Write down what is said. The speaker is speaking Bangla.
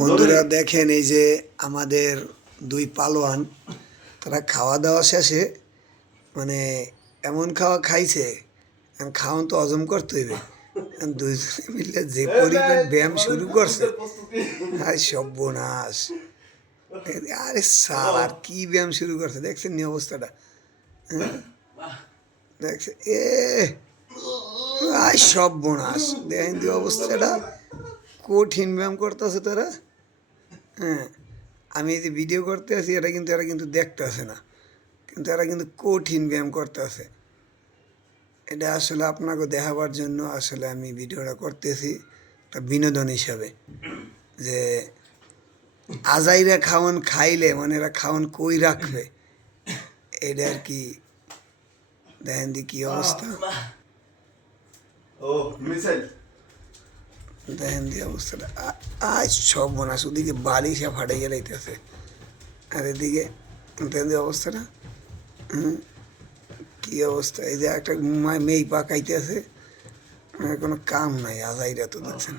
বন্ধুরা দেখেন, এই যে আমাদের দুই পালোয়ান, তারা খাওয়া দাওয়া শেষে মানে এমন খাওয়া খাইছে, খাওয়ান তো হজম করতে হইবে। দুইজনে মিলে যে পরিমাণ ব্যায়াম শুরু করছে, আর সর্বনাশ। আরে সাল, আর কি ব্যায়াম শুরু করছে দেখছেন নি অবস্থাটা? হ্যাঁ, দেখছে আর সর্বনাশ। দেখেন দি অবস্থাটা, কঠিন ব্যায়াম করতেছে তারা। হ্যাঁ, আমি এই যে ভিডিও করতে আছি, এরা কিন্তু দেখতে আসে না, কিন্তু এরা কিন্তু কঠিন ব্যায়াম করতে আছে। এটা আসলে আপনাকে দেখাবার জন্য আসলে আমি ভিডিওটা করতেছি, একটা বিনোদন হিসাবে। যে আজাইরা খাওয়ান খাইলে মানে এরা খাওয়ান কই রাখবে, এটা আর কি। দেখেন দি কি অবস্থা, দেখেন দি অবস্থাটা। আজ সব বোনাস, ওদিকে বালিশা ফাটে গেলাইতেছে, আর এদিকে দেখেন দি অবস্থাটা। কি অবস্থা, এই যে একটা মেয়ে পাকাইতে আছে, কোনো কাম নাই। আজাইরা তো দেখছেন।